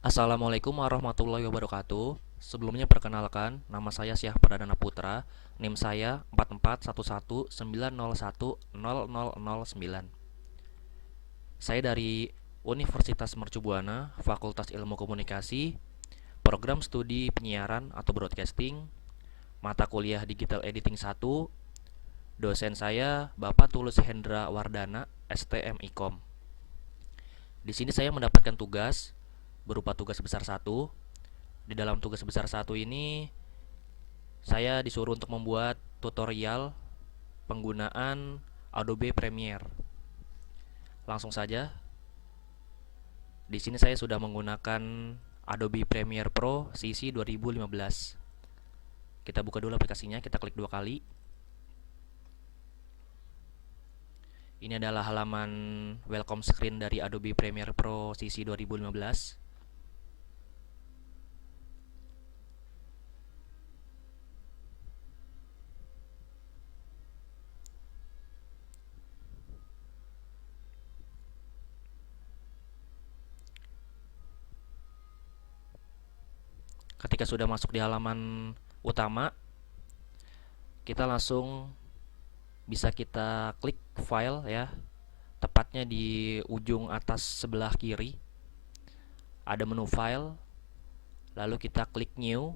Assalamualaikum warahmatullahi wabarakatuh. Sebelumnya perkenalkan, nama saya Syah Pradana Putra, NIM saya 441190100009. Saya dari Universitas Mercu Buana, Fakultas Ilmu Komunikasi, Program Studi Penyiaran atau Broadcasting, mata kuliah Digital Editing 1. Dosen saya Bapak Tulus Hendra Wardana, STM Ikom. Di sini saya mendapatkan tugas berupa tugas besar satu. Di dalam tugas besar satu ini saya disuruh untuk membuat tutorial penggunaan Adobe Premiere. Langsung saja, di sini saya sudah menggunakan Adobe Premiere Pro CC 2015. Kita buka dulu aplikasinya, kita klik dua kali. Ini adalah halaman welcome screen dari Adobe Premiere Pro CC 2015. Ketika sudah masuk di halaman utama, kita langsung bisa kita klik file ya. Tepatnya di ujung atas sebelah kiri ada menu file, lalu kita klik new.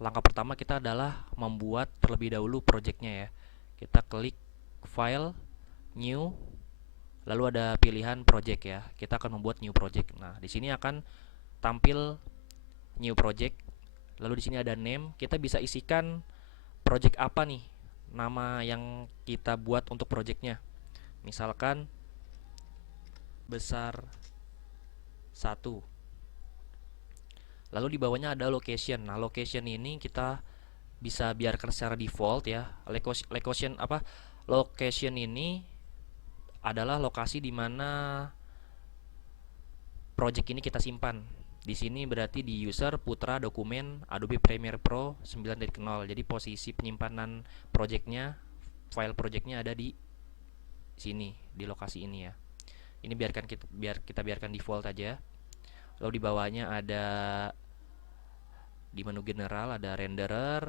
Langkah pertama kita adalah membuat terlebih dahulu projectnya ya. Kita klik file, new, lalu ada pilihan project ya. Kita akan membuat new project. Nah, di sini akan tampil new project. Lalu di sini ada name. Kita bisa isikan project apa nih? Nama yang kita buat untuk projectnya. Misalkan besar 1. Lalu di bawahnya ada location. Nah, location ini kita bisa biarkan secara default ya. Location ini adalah lokasi di mana project ini kita simpan. Di sini berarti di user putra dokumen Adobe Premiere Pro 9.0. Jadi posisi penyimpanan projectnya, file projectnya ada di sini, di lokasi ini ya. Ini kita biarkan default aja. Lalu di bawahnya ada di menu general ada renderer,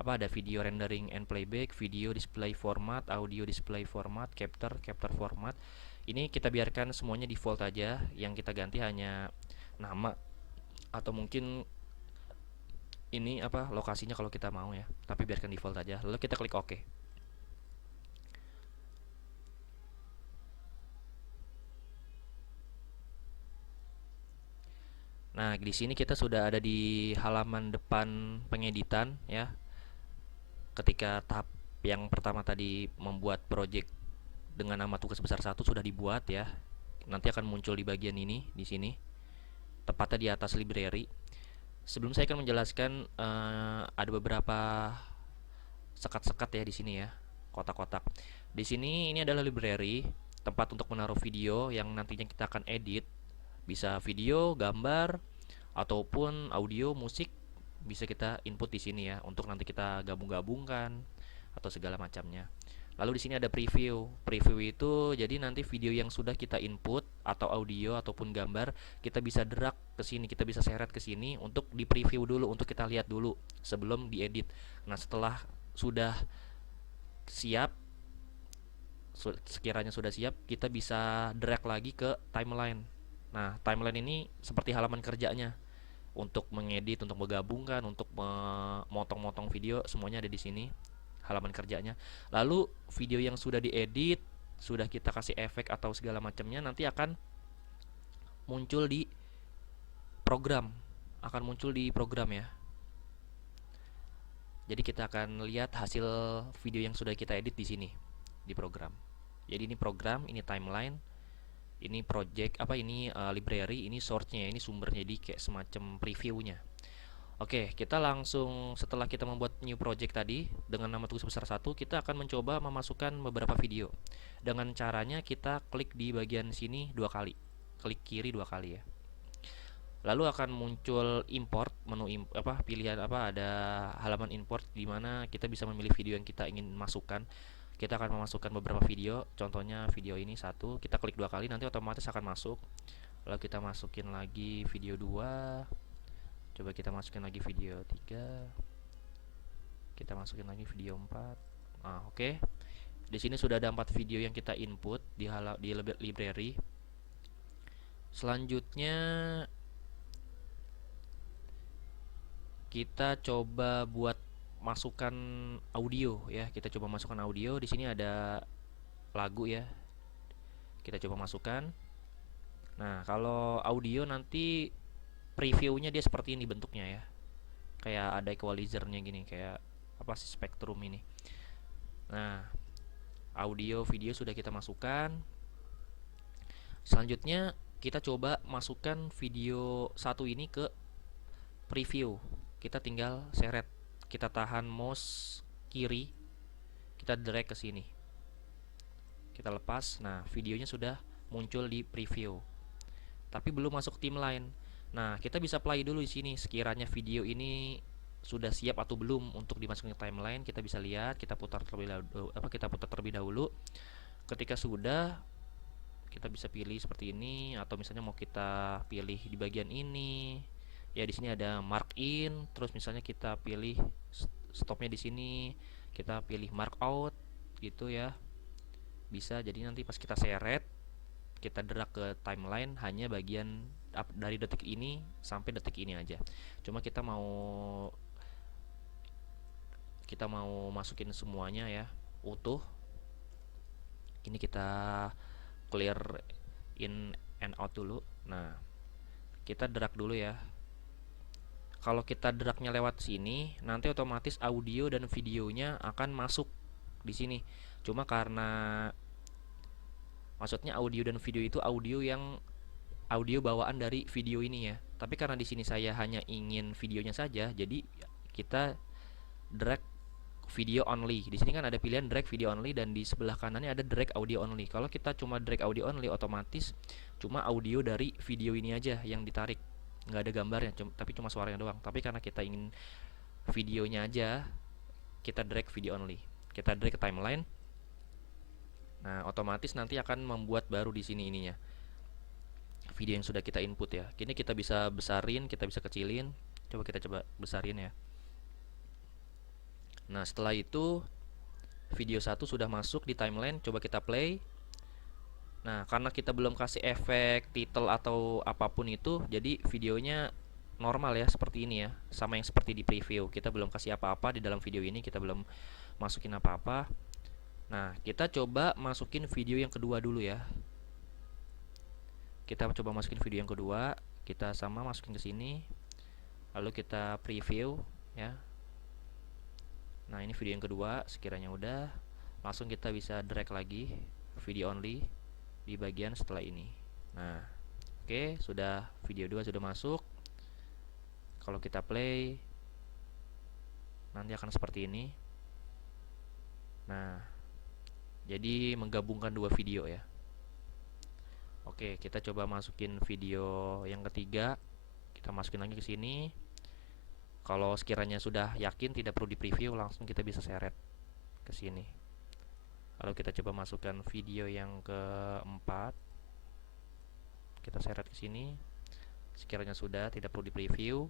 ada video rendering and playback, video display format, audio display format, capture format. Ini kita biarkan semuanya default aja. Yang kita ganti hanya nama atau mungkin ini lokasinya kalau kita mau ya. Tapi biarkan default aja. Lalu kita klik OK. Nah, di sini kita sudah ada di halaman depan pengeditan ya. Ketika tahap yang pertama tadi membuat project dengan nama tugas besar satu sudah dibuat ya. Nanti akan muncul di bagian ini di sini. Tepatnya di atas library. Sebelum saya akan menjelaskan ada beberapa sekat-sekat ya di sini ya, kotak-kotak. Di sini ini adalah library, tempat untuk menaruh video yang nantinya kita akan edit. Bisa video, gambar, ataupun audio, musik bisa kita input di sini ya untuk nanti kita gabung-gabungkan atau segala macamnya. Lalu di sini ada preview. Preview itu jadi nanti video yang sudah kita input atau audio ataupun gambar kita bisa drag ke sini, kita bisa seret ke sini untuk di preview dulu, untuk kita lihat dulu sebelum diedit. Nah, setelah sudah siap, sekiranya sudah siap, kita bisa drag lagi ke timeline. Nah, timeline ini seperti halaman kerjanya untuk mengedit, untuk menggabungkan, untuk memotong-motong video, semuanya ada di sini halaman kerjanya. Lalu video yang sudah diedit, sudah kita kasih efek atau segala macamnya nanti akan muncul di program, ya. Jadi kita akan lihat hasil video yang sudah kita edit di sini di program. Jadi ini program, ini timeline, ini project ini library, ini source-nya, ini sumbernya, jadi kayak semacam previewnya. Oke, kita langsung setelah kita membuat new project tadi dengan nama tugas besar satu, kita akan mencoba memasukkan beberapa video. Dengan caranya kita klik di bagian sini dua kali, klik kiri dua kali ya. Lalu akan muncul import, menu pilihan ada halaman import di mana kita bisa memilih video yang kita ingin masukkan. Kita akan memasukkan beberapa video, contohnya video ini satu, kita klik dua kali nanti otomatis akan masuk. Lalu kita masukin lagi video 2. Coba kita masukin lagi video 3. Kita masukin lagi video 4. Nah, oke. Di sini sudah ada 4 video yang kita input di library. Selanjutnya kita coba buat masukkan audio ya. Kita coba masukkan audio. Di sini ada lagu ya. Kita coba masukkan. Nah, kalau audio nanti previewnya dia seperti ini bentuknya ya. Kayak ada equalizernya gini, kayak apa sih, spektrum ini. Nah, audio video sudah kita masukkan. Selanjutnya kita coba masukkan video satu ini ke preview. Kita tinggal seret, kita tahan mouse kiri, kita drag ke sini, kita lepas. Nah, videonya sudah muncul di preview, tapi belum masuk timeline. Nah, kita bisa play dulu di sini. Sekiranya video ini sudah siap atau belum untuk dimasukin ke timeline, kita bisa lihat. Kita putar terlebih dahulu. Ketika sudah, kita bisa pilih seperti ini, atau misalnya mau kita pilih di bagian ini. Ya, di sini ada mark in, terus misalnya kita pilih stopnya di sini, kita pilih mark out gitu ya. Bisa. Jadi nanti pas kita seret, kita drag ke timeline hanya bagian dari detik ini sampai detik ini aja. Cuma kita mau masukin semuanya ya, utuh. Ini kita clear in and out dulu. Nah, kita drag dulu ya. Kalau kita dragnya lewat sini, nanti otomatis audio dan videonya akan masuk di sini. Cuma karena maksudnya audio dan video itu audio bawaan dari video ini ya. Tapi karena di sini saya hanya ingin videonya saja, jadi kita drag video only. Di sini kan ada pilihan drag video only, dan di sebelah kanannya ada drag audio only. Kalau kita cuma drag audio only, otomatis cuma audio dari video ini aja yang ditarik, nggak ada gambarnya, tapi cuma suaranya doang. Tapi karena kita ingin videonya aja, kita drag video only, kita drag ke timeline. Nah, otomatis nanti akan membuat baru di sini ininya, video yang sudah kita input ya. Kini kita bisa besarin, kita bisa kecilin. Kita coba besarin ya. Nah, setelah itu video 1 sudah masuk di timeline. Coba kita play. Nah, karena kita belum kasih efek title atau apapun itu, jadi videonya normal ya, seperti ini ya, sama yang seperti di preview. Kita belum kasih apa-apa di dalam video ini, kita belum masukin apa-apa. Nah, kita coba masukin video yang kedua dulu ya. Kita coba masukin video yang kedua, kita sama masukin ke sini, lalu kita preview ya. Nah, ini video yang kedua. Sekiranya udah, langsung kita bisa drag lagi video only di bagian setelah ini. Nah, oke, sudah, video 2 sudah masuk. Kalau kita play, nanti akan seperti ini. Nah, jadi menggabungkan dua video ya. Oke, kita coba masukin video yang ketiga. Kita masukin lagi ke sini. Kalau sekiranya sudah yakin tidak perlu di preview, langsung kita bisa seret ke sini. Lalu kita coba masukkan video yang keempat. Kita seret ke sini. Sekiranya sudah tidak perlu di preview,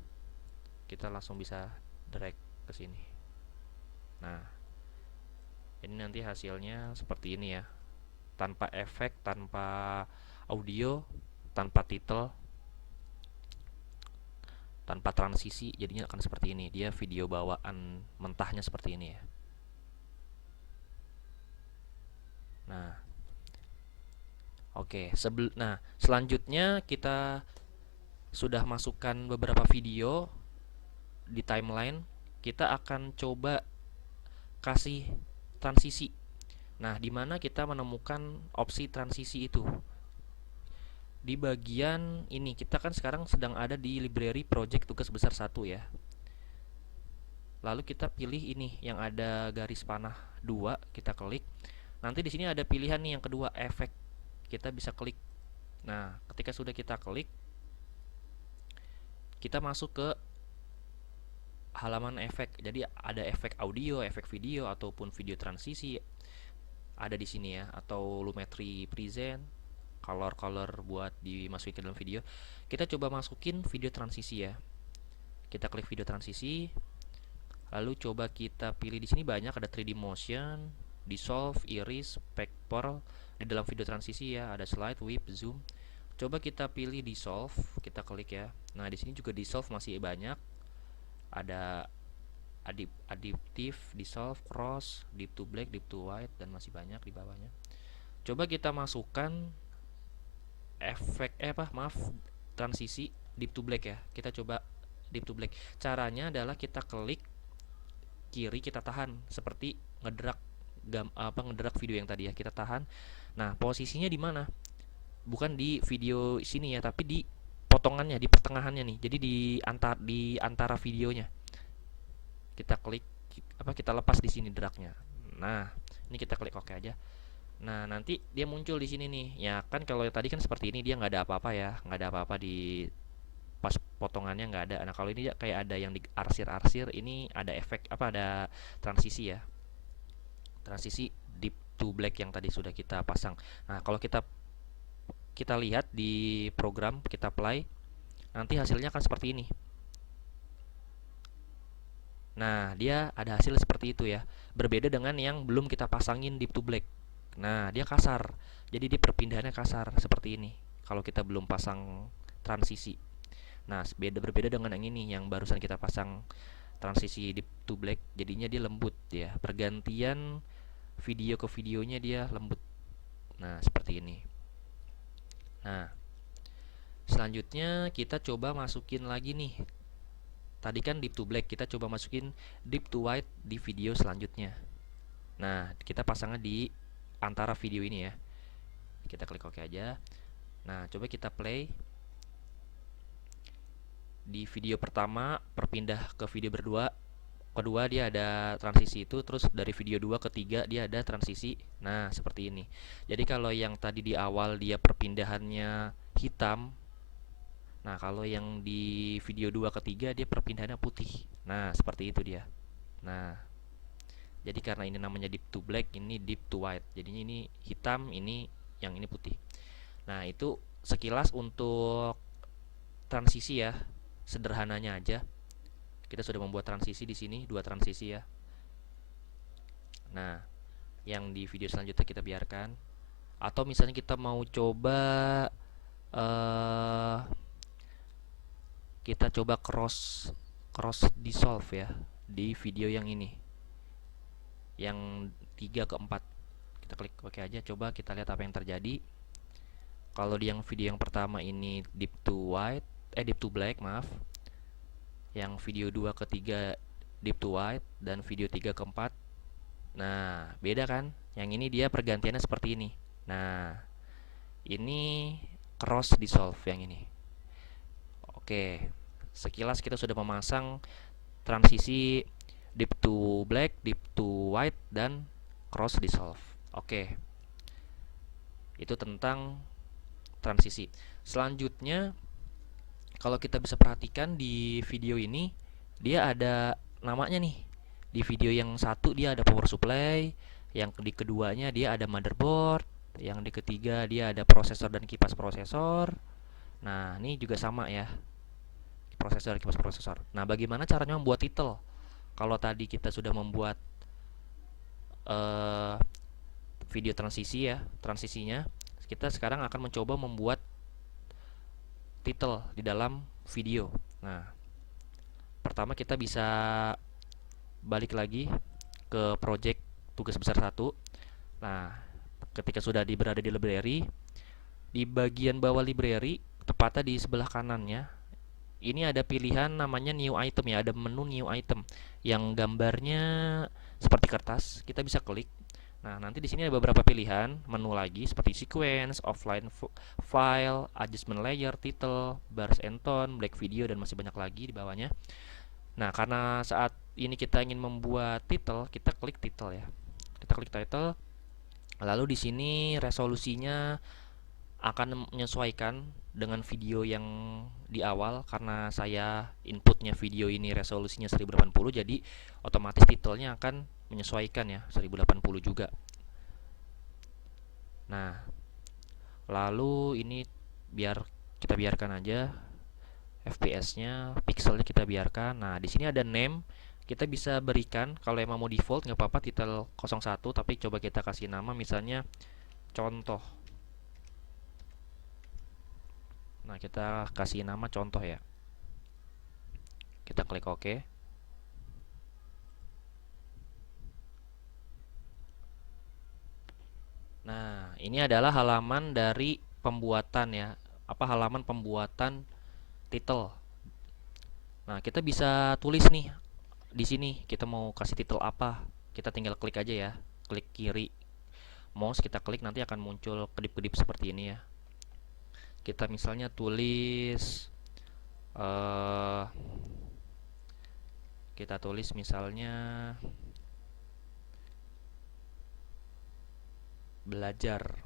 kita langsung bisa drag ke sini. Nah, ini nanti hasilnya seperti ini ya, tanpa efek, tanpa audio, tanpa title, tanpa transisi. Jadinya akan seperti ini. Dia video bawaan mentahnya seperti ini ya. Nah, oke. Nah, selanjutnya kita sudah masukkan beberapa video di timeline. Kita akan coba kasih transisi. Nah, di mana kita menemukan opsi transisi itu? Di bagian ini. Kita kan sekarang sedang ada di library project tugas besar 1 ya. Lalu kita pilih ini yang ada garis panah 2, kita klik. Nanti di sini ada pilihan nih yang kedua, efek. Kita bisa klik. Nah, ketika sudah kita klik, kita masuk ke halaman efek. Jadi ada efek audio, efek video, ataupun video transisi ada di sini ya, atau Lumetri Present, color buat dimasukin ke dalam video. Kita coba masukin video transisi ya. Kita klik video transisi, lalu coba kita pilih di sini banyak, ada 3D motion, dissolve, iris, vector. Di dalam video transisi ya ada slide, whip, zoom. Coba kita pilih dissolve, kita klik ya. Nah di sini juga dissolve masih banyak, ada additive, dissolve, cross, deep to black, deep to white, dan masih banyak di bawahnya. Coba kita masukkan efek transisi deep to black ya. Kita coba deep to black. Caranya adalah kita klik kiri, kita tahan seperti ngedrag ngedrag video yang tadi ya. Kita tahan. Nah posisinya di mana? Bukan di video sini ya, tapi di potongannya, di pertengahannya nih. Jadi di antara videonya. Kita klik kita lepas di sini dragnya. Nah, ini kita klik oke aja. Nah, nanti dia muncul di sini nih. Ya kan kalau tadi kan seperti ini dia nggak ada apa-apa ya, nggak ada apa-apa di pas potongannya nggak ada. Nah, kalau ini kayak ada yang diarsir-arsir, ini ada efek ada transisi ya. Transisi deep to black yang tadi sudah kita pasang. Nah, kalau kita lihat di program, kita play, nanti hasilnya akan seperti ini. Nah dia ada hasil seperti itu ya, berbeda dengan yang belum kita pasangin deep to black. Nah dia kasar, jadi dia perpindahannya kasar seperti ini kalau kita belum pasang transisi. Nah berbeda dengan yang ini yang barusan kita pasang transisi deep to black, jadinya dia lembut ya, pergantian video ke videonya dia lembut. Nah seperti ini. Nah selanjutnya kita coba masukin lagi nih, tadi kan deep to black, kita coba masukin deep to white di video selanjutnya. Nah kita pasangnya di antara video ini ya. Kita klik oke aja. Nah coba kita play. Di video pertama perpindah ke video kedua dia ada transisi itu, terus dari video 2 ke 3 dia ada transisi. Nah seperti ini. Jadi kalau yang tadi di awal dia perpindahannya hitam, nah kalau yang di video 2 ke 3 dia perpindahannya putih. Nah seperti itu dia. Nah jadi karena ini namanya deep to black, ini deep to white, jadinya ini hitam, ini yang ini putih. Nah itu sekilas untuk transisi ya, sederhananya aja. Kita sudah membuat transisi di sini, 2 transisi ya. Nah yang di video selanjutnya kita biarkan. Atau misalnya kita mau coba kita coba cross dissolve ya di video yang ini, yang 3 ke 4. Kita klik oke aja, coba kita lihat apa yang terjadi. Kalau di yang video yang pertama ini deep to black, maaf. Yang video 2 ke 3 deep to white, dan video 3 ke 4. Nah beda kan, yang ini dia pergantiannya seperti ini. Nah ini cross dissolve yang ini. Oke, sekilas kita sudah memasang transisi deep to black, deep to white, dan cross dissolve. Oke, itu tentang transisi. Selanjutnya, kalau kita bisa perhatikan di video ini, dia ada namanya nih. Di video yang satu dia ada power supply, yang di keduanya dia ada motherboard, yang di ketiga dia ada prosesor dan kipas prosesor. Nah ini juga sama ya, prosesor, kipas prosesor. Nah bagaimana caranya membuat title? Kalau tadi kita sudah membuat video transisi ya, transisinya, kita sekarang akan mencoba membuat title di dalam video. Nah pertama kita bisa balik lagi ke project tugas besar 1. Nah ketika sudah berada di library, di bagian bawah library, tepatnya di sebelah kanannya, ini ada pilihan namanya new item ya, ada menu new item yang gambarnya seperti kertas. Kita bisa klik. Nah nanti di sini ada beberapa pilihan menu lagi seperti sequence, offline file, adjustment layer, title, bars and tone, black video, dan masih banyak lagi di bawahnya. Nah karena saat ini kita ingin membuat title, kita klik title ya. Kita klik title. Lalu di sini resolusinya akan menyesuaikan dengan video yang di awal, karena saya inputnya video ini resolusinya 1080, jadi otomatis titelnya akan menyesuaikan ya 1080 juga. Nah Lalu ini biar kita biarkan aja FPS-nya, pixelnya kita biarkan. Nah, di sini ada name. Kita bisa berikan kalau emang mau default nggak apa-apa title 01, tapi coba kita kasih nama misalnya contoh. Nah, kita kasih nama contoh ya. Kita klik OK. Nah, ini adalah halaman dari pembuatan ya. Apa halaman pembuatan title. Nah, kita bisa tulis nih di sini kita mau kasih title apa. Kita tinggal klik aja ya. Klik kiri mouse, kita klik, nanti akan muncul kedip-kedip seperti ini ya. Kita misalnya tulis kita tulis misalnya belajar.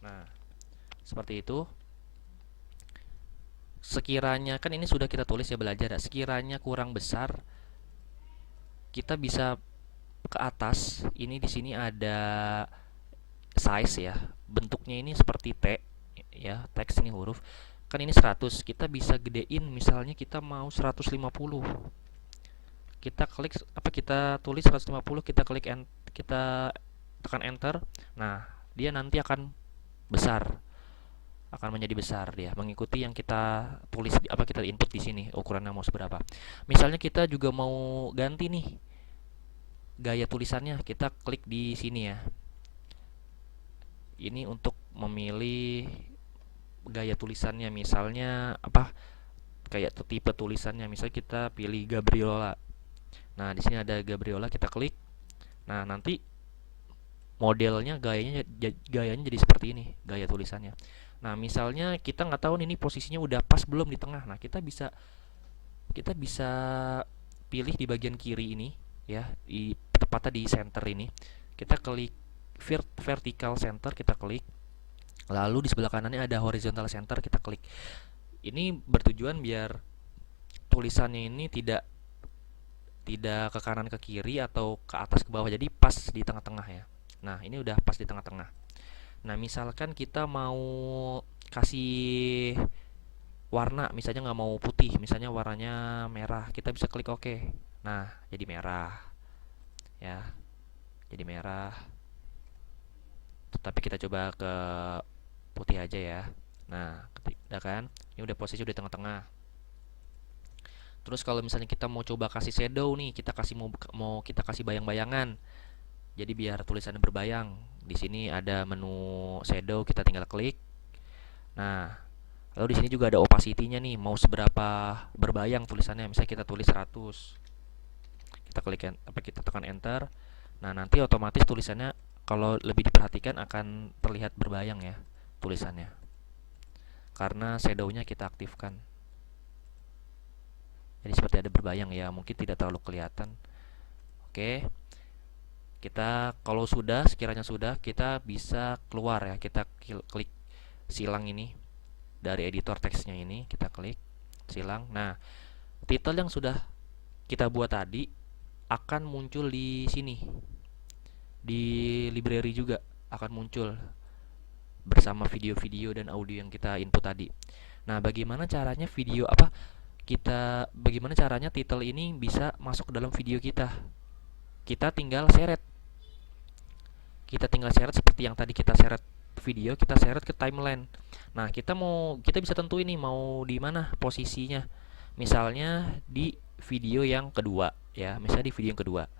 Nah, seperti itu. Sekiranya kan ini sudah kita tulis ya belajar ya. Sekiranya kurang besar, kita bisa ke atas. Ini di sini ada size ya. Bentuknya ini seperti T ya, teks ini huruf. Kan ini 100, kita bisa gedein misalnya kita mau 150. Kita klik kita tulis 150, kita klik kita tekan enter. Nah, dia nanti akan besar. Akan menjadi besar dia mengikuti yang kita tulis kita input di sini ukurannya mau seberapa. Misalnya kita juga mau ganti nih gaya tulisannya, kita klik di sini ya. Ini untuk memilih gaya tulisannya, misalnya kayak tipe tulisannya, misalnya kita pilih Gabriola. Nah, di sini ada Gabriola, kita klik. Nah, nanti modelnya gayanya jadi seperti ini, gaya tulisannya. Nah, misalnya kita nggak tahu nih, ini posisinya udah pas belum di tengah. Nah, kita bisa pilih di bagian kiri ini ya, tepatnya di center ini. Kita klik vertical center, kita klik. Lalu di sebelah kanannya ada horizontal center, kita klik. Ini bertujuan biar tulisannya ini tidak ke kanan ke kiri atau ke atas ke bawah, jadi pas di tengah-tengah ya. Nah, ini udah pas di tengah-tengah. Nah, misalkan kita mau kasih warna, misalnya nggak mau putih, misalnya warnanya merah, kita bisa klik OK. Nah, jadi merah ya, jadi merah. Tapi kita coba ke putih aja ya. Nah, udah kan, ini udah posisi udah tengah-tengah. Terus kalau misalnya kita mau coba kasih shadow nih, kita kita kasih bayang-bayangan. Jadi biar tulisannya berbayang. Di sini ada menu shadow, kita tinggal klik. Nah, lalu di sini juga ada opacity-nya nih, mau seberapa berbayang tulisannya. Misalnya kita tulis 100. Kita klik kita tekan enter. Nah, nanti otomatis tulisannya kalau lebih diperhatikan akan terlihat berbayang ya tulisannya. Karena shadow-nya kita aktifkan. Jadi seperti ada berbayang ya, mungkin tidak terlalu kelihatan. Oke. Kita kalau sekiranya sudah, kita bisa keluar ya. Kita klik silang ini dari editor teksnya ini, kita klik silang. Nah, title yang sudah kita buat tadi akan muncul di sini. Di library juga akan muncul bersama video-video dan audio yang kita input tadi. Nah, bagaimana caranya bagaimana caranya title ini bisa masuk ke dalam video kita? Kita tinggal seret. Seperti yang tadi kita seret video, kita seret ke timeline. Nah, kita bisa tentu ini mau di mana posisinya. Misalnya di video yang kedua ya, misalnya di video yang kedua.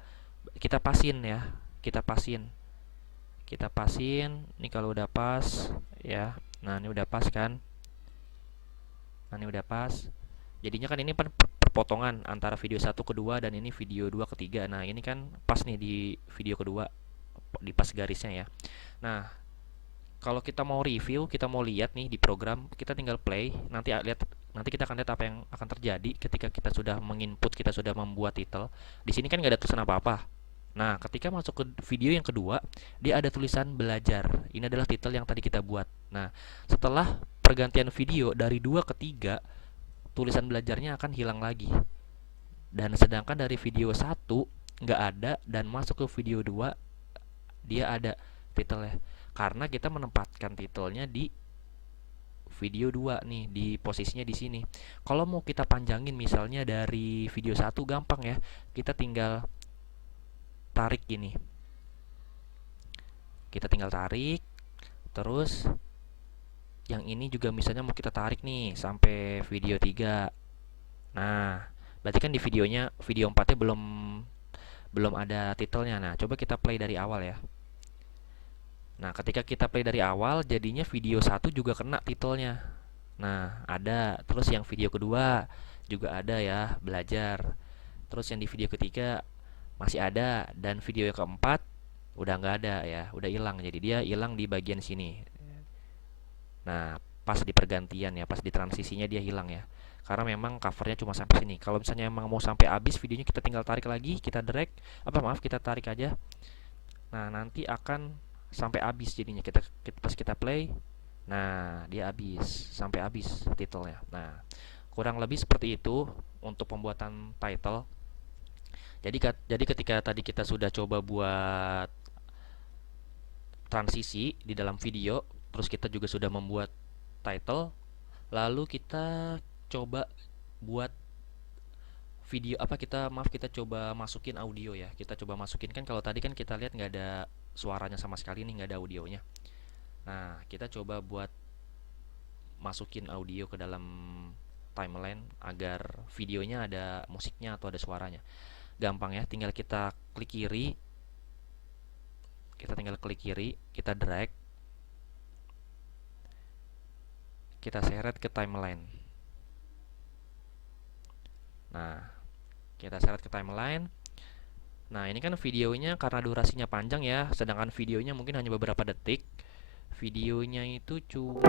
Kita pasin ya, kita pasin. Ini kalau udah pas ya. Nah, ini udah pas kan? Nah, ini udah pas. Jadinya kan ini perpotongan antara video 1 kedua dan ini video 2 ketiga. Nah, ini kan pas nih di video kedua, di pas garisnya ya. Nah, kalau kita mau review, kita mau lihat nih di program, kita tinggal play. Nanti kita akan lihat apa yang akan terjadi ketika kita sudah menginput, kita sudah membuat title. Di sini kan nggak ada tulisan apa-apa. Nah, ketika masuk ke video yang kedua, dia ada tulisan belajar. Ini adalah title yang tadi kita buat. Nah, setelah pergantian video dari 2 ke 3, tulisan belajarnya akan hilang lagi. Dan sedangkan dari video 1 nggak ada, dan masuk ke video 2 dia ada title ya. Karena kita menempatkan titelnya di video 2 nih, di posisinya di sini. Kalau mau kita panjangin misalnya dari video 1 gampang ya. Kita tinggal tarik gini. Kita tinggal tarik, terus yang ini juga misalnya mau kita tarik nih sampai video 3. Nah, berarti kan di videonya video 4-nya belum ada titelnya. Nah, coba kita play dari awal ya. Nah, ketika kita play dari awal, jadinya video 1 juga kena titelnya. Nah, ada. Terus yang video kedua juga ada ya, belajar. Terus yang di video ketiga masih ada. Dan video yang keempat udah nggak ada ya, udah hilang. Jadi dia hilang di bagian sini. Nah, pas di pergantian ya, pas di transisinya dia hilang ya. Karena memang covernya cuma sampai sini. Kalau misalnya emang mau sampai habis videonya, kita tinggal tarik lagi, kita drag, kita tarik aja. Nah, nanti akan sampai habis jadinya. Pas kita play, nah dia habis sampai habis titelnya. Nah, kurang lebih seperti itu untuk pembuatan title. Jadi ketika tadi kita sudah coba buat transisi di dalam video, terus kita juga sudah membuat title, lalu kita coba buat video kita coba masukin audio ya. Kita coba masukin, kan kalau tadi kan kita lihat nggak ada suaranya sama sekali nih, nggak ada audionya. Nah, kita coba buat masukin audio ke dalam timeline agar videonya ada musiknya atau ada suaranya. Gampang ya, tinggal kita klik kiri, kita drag, kita seret ke timeline. Nah, kita seret ke timeline. Nah, ini kan videonya karena durasinya panjang ya, sedangkan videonya mungkin hanya beberapa detik. Videonya itu cuma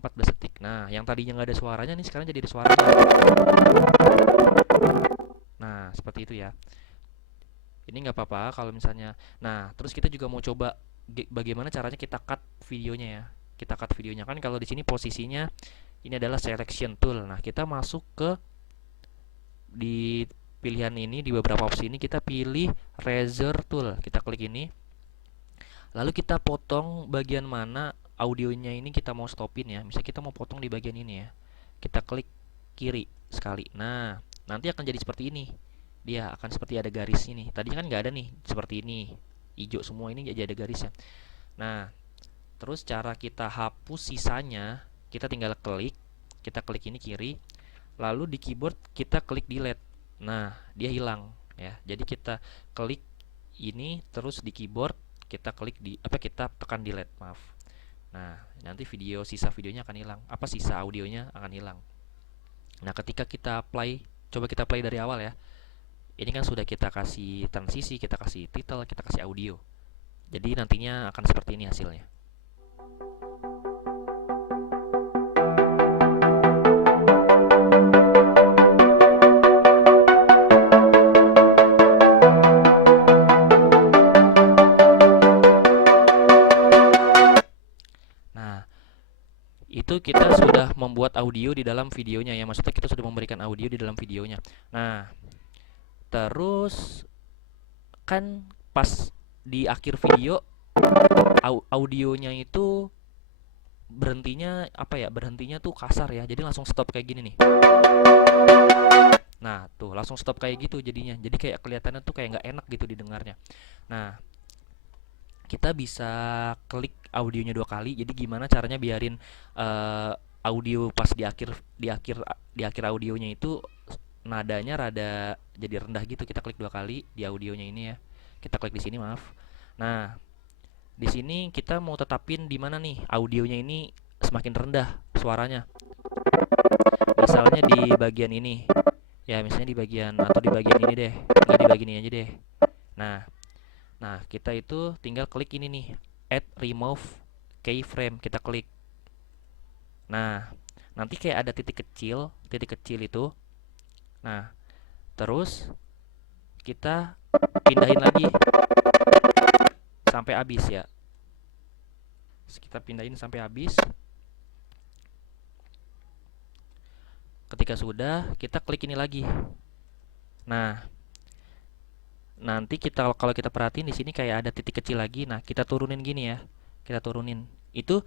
14 detik. Nah, yang tadinya nggak ada suaranya nih sekarang jadi ada suaranya. Nah, seperti itu ya. Ini nggak apa-apa kalau misalnya. Nah, terus kita juga mau coba bagaimana caranya kita cut videonya ya. Kita cut videonya, kan kalau di sini posisinya ini adalah selection tool. Nah, kita masuk ke di pilihan ini, di beberapa opsi ini kita pilih razor tool. Kita klik ini. Lalu kita potong bagian mana audionya ini kita mau stopin ya. Misalnya kita mau potong di bagian ini ya. Kita klik kiri sekali. Nah, nanti akan jadi seperti ini. Dia akan seperti ada garis ini. Tadi kan nggak ada nih, seperti ini. Hijau semua, ini jadi ada garisnya. Nah, terus cara kita hapus sisanya, kita tinggal klik. Kita klik ini kiri. Lalu di keyboard kita klik delete. Nah, dia hilang ya. Jadi kita klik ini, terus di keyboard kita klik kita tekan delete, maaf. Nah, nanti sisa videonya akan hilang. Sisa audionya akan hilang. Nah, ketika kita play, coba kita play dari awal ya. Ini kan sudah kita kasih transisi, kita kasih title, kita kasih audio. Jadi nantinya akan seperti ini hasilnya. Itu kita sudah membuat audio di dalam videonya ya, maksudnya kita sudah memberikan audio di dalam videonya. Nah, terus kan pas di akhir video audionya itu berhentinya tuh kasar ya, jadi langsung stop kayak gini nih. Nah, tuh langsung stop kayak gitu jadinya, jadi kayak kelihatannya tuh kayak nggak enak gitu didengarnya. Nah, kita bisa klik audionya 2 kali. Jadi gimana caranya biarin audio pas di akhir audionya itu nadanya rada jadi rendah gitu. Kita klik 2 kali di audionya ini ya. Kita klik di sini, maaf. Nah, di sini kita mau tetapin di mana nih audionya ini semakin rendah suaranya. Misalnya di bagian ini. Ya, misalnya di bagian ini deh. Enggak, di bagian ini aja deh. Nah, kita itu tinggal klik ini nih, add remove keyframe, kita klik. Nah, nanti kayak ada titik kecil itu. Nah, terus kita pindahin lagi sampai habis ya. Kita pindahin sampai habis. Ketika sudah, kita klik ini lagi. Nah, Nanti kita kalau kita perhatiin di sini kayak ada titik kecil lagi. Nah, kita turunin gini ya. Kita turunin. Itu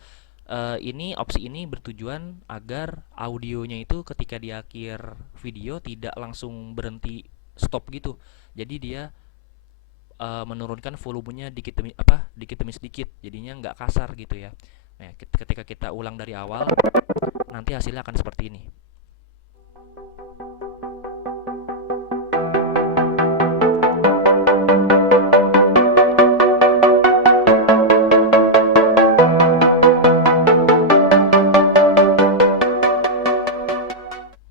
ini opsi ini bertujuan agar audionya itu ketika di akhir video tidak langsung berhenti stop gitu. Jadi dia menurunkan volumenya dikit demi sedikit. Jadinya nggak kasar gitu ya. Nah, ketika kita ulang dari awal, nanti hasilnya akan seperti ini.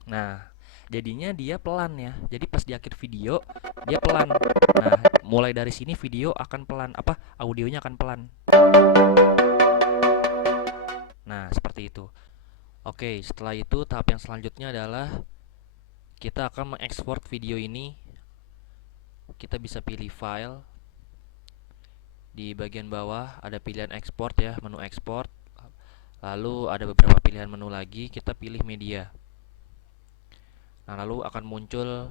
Nah, jadinya dia pelan ya. Jadi pas di akhir video dia pelan. Nah, mulai dari sini video akan pelan, audionya akan pelan. Nah, seperti itu. Oke, setelah itu tahap yang selanjutnya adalah kita akan mengekspor video ini. Kita bisa pilih file. Di bagian bawah ada pilihan export ya, menu export. Lalu ada beberapa pilihan menu lagi, kita pilih media. Nah, lalu akan muncul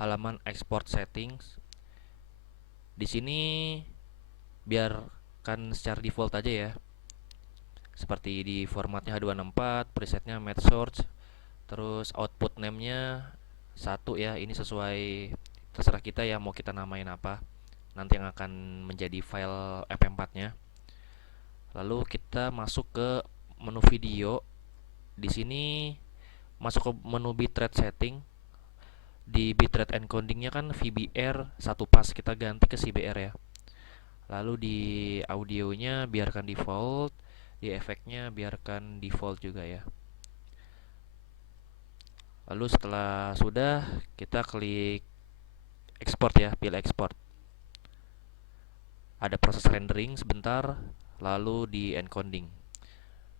halaman export settings. Di sini biarkan secara default aja ya. Seperti di formatnya H264, presetnya match source, terus output name-nya satu ya. Ini sesuai terserah kita ya mau kita namain apa. Nanti yang akan menjadi file MP4-nya. Lalu kita masuk ke menu video. Di sini masuk ke menu bitrate setting. Di bitrate encodingnya kan VBR 1 pas, kita ganti ke CBR ya. Lalu di audionya biarkan default, di efeknya biarkan default juga ya. Lalu setelah sudah, kita klik export ya, pilih export. Ada proses rendering sebentar, lalu di encoding.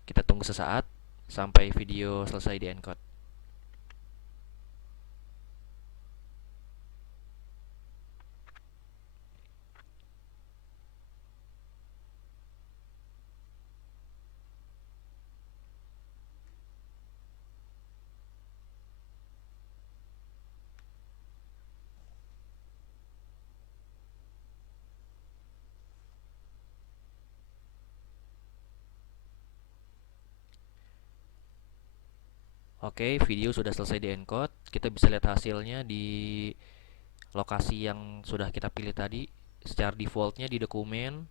Kita tunggu sesaat sampai video selesai di encode. Oke, video sudah selesai di encode. Kita bisa lihat hasilnya di lokasi yang sudah kita pilih tadi. Secara defaultnya di dokumen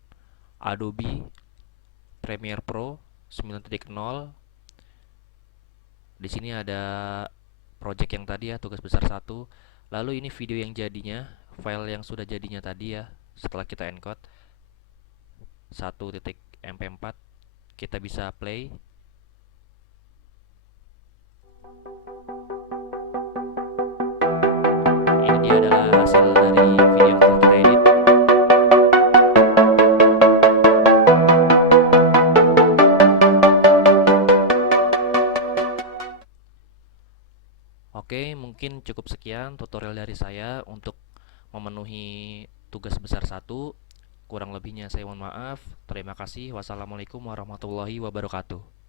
Adobe Premiere Pro 9.0. Di sini ada project yang tadi ya, tugas besar 1. Lalu ini video yang jadinya, file yang sudah jadinya tadi ya, setelah kita encode 1.mp4. Kita bisa play. Ini dia adalah hasil dari video yang telah kita edit. Oke, mungkin cukup sekian tutorial dari saya untuk memenuhi tugas besar 1. Kurang lebihnya saya mohon maaf. Terima kasih. Wassalamualaikum warahmatullahi wabarakatuh.